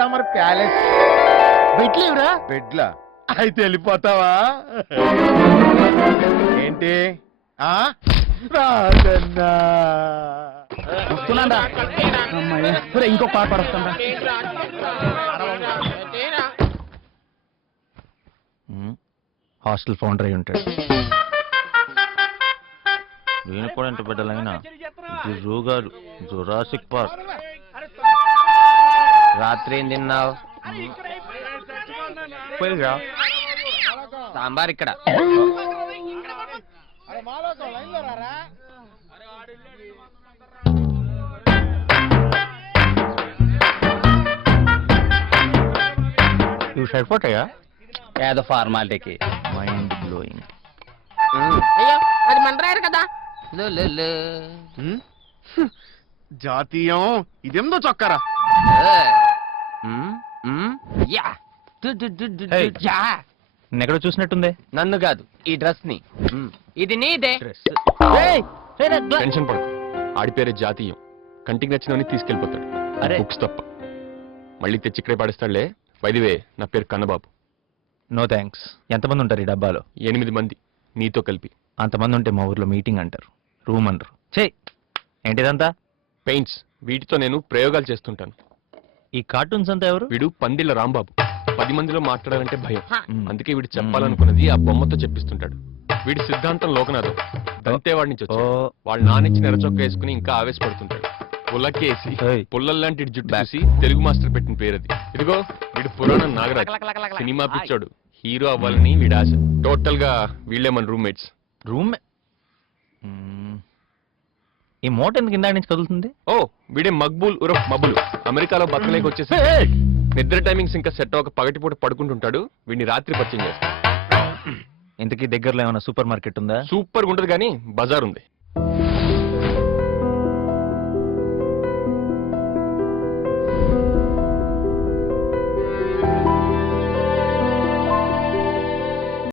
తమరు ప్యాలెస్ బెడ్లేవురా? బెడ్లా అయితే వెళ్ళిపోతావా ఏంటి? ఆ రాజన్నా వస్తున్నాడా? ఇంకో పాట పడుతుందా? హాస్టల్ ఫౌండర్ అయి ఉంటాడు. నేను కూడా ఇంత బిడ్డలైనా జూ గారు జురాసిక్ పార్క్. రాత్రి ఏం తిన్నావు? సాంబార్ ఇక్కడ. ఇవి సరిపోతాయా? ఏదో ఫార్మాలిటీకి. Mind blowing. అయ్యో అది మండరారు కదా. జాతీయం ఇదేందో చొక్కరా. ఎక్కడో చూసినట్టుంది. నన్ను కాదు, ఈ డ్రెస్ ని. ఇది నీదే. టెన్షన్ పడకు, ఆడి పేరే జాతీయం. కంటికి నచ్చినవని తీసుకెళ్ళిపోతాడు. అరే. బుక్స్ తప్ప మళ్ళీ తెచ్చి ఇక్కడే పడేస్తాడులే. వైదివే, నా పేరు కన్నబాబు. No thanks. ఎంతమంది ఉంటారు ఈ డబ్బాలో? 8 మంది నీతో కలిపి. అంతమంది ఉంటే మా ఊర్లో మీటింగ్ అంటారు, రూమ్ అంటారు. చే ఏంటిదంతా? పెయింట్స్, వీటితో నేను ప్రయోగాలు చేస్తుంటాను. ఈ కార్టూన్స్ అంతా ఎవరు? వీడు పందిళ్ళ రాంబాబు. 10 మందిలో మాట్లాడాలంటే భయం. అందుకే వీడు మ్మ్. చెప్పాలనుకున్నది ఆ బొమ్మతో చెప్పిస్తుంటాడు. వీడి సిద్ధాంతం లోకనాథం. దంతేవాడి నుంచి వచ్చాడు. వాళ్ళ నానిచ్చిన ఎర్రచొక్క వేసుకుని ఇంకా ఆవేశపడుతుంటాడు. పుల్లకేసి ఏయ్. పుల్లల్లాంటి జుట్టు చూసి తెలుగు మాస్టర్ పెట్టిన పేరది. ఇదిగో వీడు పురాణం నాగరాజ్, సినిమా పిచ్చోడు. హీరో అవ్వాలని వీడి ఆశ. టోటల్ గా వీళ్ళే మన రూమ్మేట్స్. రూమ్. ఈ మోట ఎందుకు ఇందాక నుంచి కదులుతుంది? ఓ వీడే మక్బూల్ ఉరఫ్ మబులు. అమెరికాలో బతకలేక వచ్చేసి నిద్ర టైమింగ్స్ ఇంకా సెట్ ఒక పగటిపూట పడుకుంటుంటాడు. వీడిని రాత్రి పరిచయం చేస్తాడు. ఇంతకీ దగ్గరలో ఏమైనా సూపర్ మార్కెట్ ఉందా? సూపర్ గా ఉంటది కానీ బజార్ ఉంది.